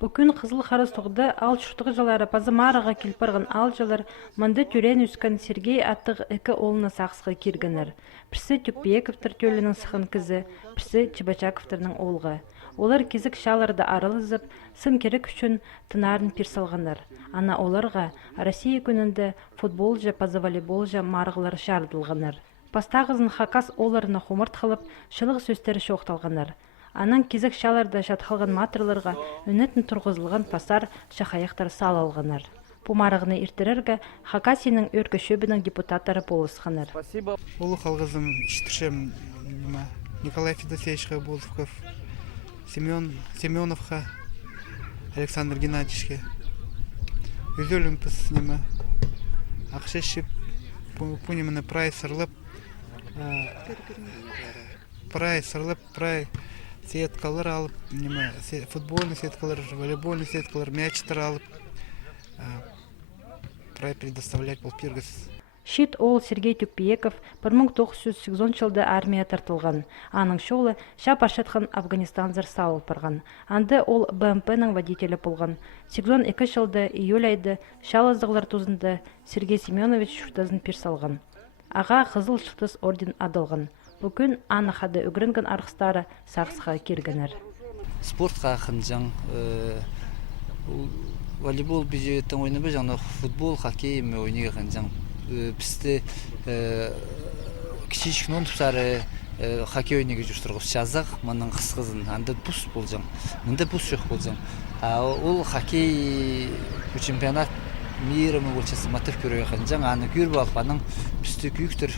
Бүкін қызыл қары соғды ал шұртығы жылары пазымараға келпірғын ал жылар мұнды түрен үскен Сергей аттық екі олыны сақсыға кергінір. Бірсі Түкбековтір төлінің сықын кізі, бірсі Чебачаковтырның олғы. Олар кезік шаларды арылызып, сым керек үшін тынарын персалғаныр. Ана оларға Россия күнінде футбол жа, пазы-волейбол жа марғылар шардылғаныр. Пастағызын хакас оларына хумырт қылып, шылық сөстері шоқталғаныр. Анан кезек шаларда шатқалған матырларға үнетін тұрғызылған пасар шақаяқтар сал алғаныр. Пумарығыны иртерерге Хакасияның өркі шөбінің депутаттары болысқаныр. Улы халғызым іштіршем Николай Федосеевичқа Болдықов, Семеновқа, Александр Геннадьевичке. Үзөлім піс неме ақшешіп, пунемені прай сырлып, прай сеткалар алып, футбольный сеткалар, волейбольный сеткалар, мячтар алып, прай предоставлять бұл пергіз. Шит ол Сергей Түкбеков 1980 жылда армия тартылған. Аның шолы шап ашатқан Афганистанзар сауыл парған. Анды ол БМП-ның водителі болған. 82 жылда июль айды шалаздығылар тузында Сергей Семенович шүртазын персалған. Аға қызыл шытыс орден адылған. Бүгін аны қады үгірінген арқыстары сақсыға кергенер. Спортқа қынжан, волейбол бюджеттің ойны бі жаңа футбол, хоккей ойныға қынжан. Бізді кішішкін тұпсары хоккей ойныға жүрістірғыз жазық, мұның қысқызын, анда бұс болжан, мұнда бұс жоқ болжан. Ол хоккей чемпионат мира болчасы матыв көрөй қынжан, аны көр бағып, аның бізді күйіктір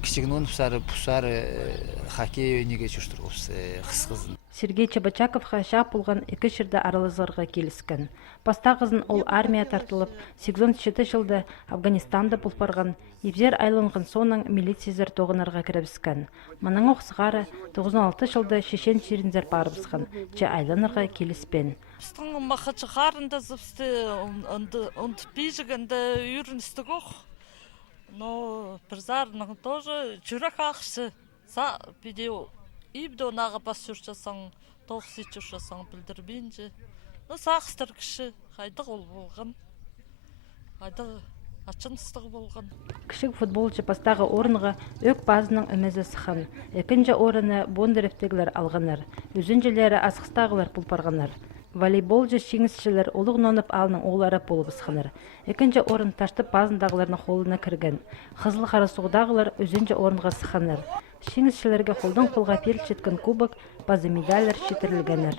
кішігін тұпсары бұсары хоккей ойныға жүрістірғыз қысқызын. Сергей Чебачаковқа шап болған екі жерді аралызырға келіскен. Пастағызын ол армия тартылып, 87 жылда Афганистанда бұлпарған, ебзер айланған соның милицизер тоғынарға кірібіскен. Мұның оқсығары 96 жылда шешен жерінзер барыбысқан, че айланырға келіспен. Біздің мақачы қарында зыпсты ұнтпейжігінді үйіріністі қоқ. Но бірзарының тоже жүрек ақшы. Са бедеу. Ибді онаға бас жүршасаң, тоқсы жүршасаң білдірбейінже. Сақыстыр кіші, қайдық ол болған, қайдық ачыныстығы болған. Кішік футболчы пастағы орынға өк базының өмезі сықын. Екінші орыны Бондаревтегілер алғаныр. Үзінжелері асқыстағылар бұлпарғаныр. Волейболжы шеңісшілер олық нонып алының олары болып сықыныр. Екінші орын ташты базындағыларының қолына кірген. Қызыл қары соғдағылар үзінжі орынға сықыныр. Шеңісшілерге қолдан қолға перчеткен кубок, базы медалер шетірілгенір.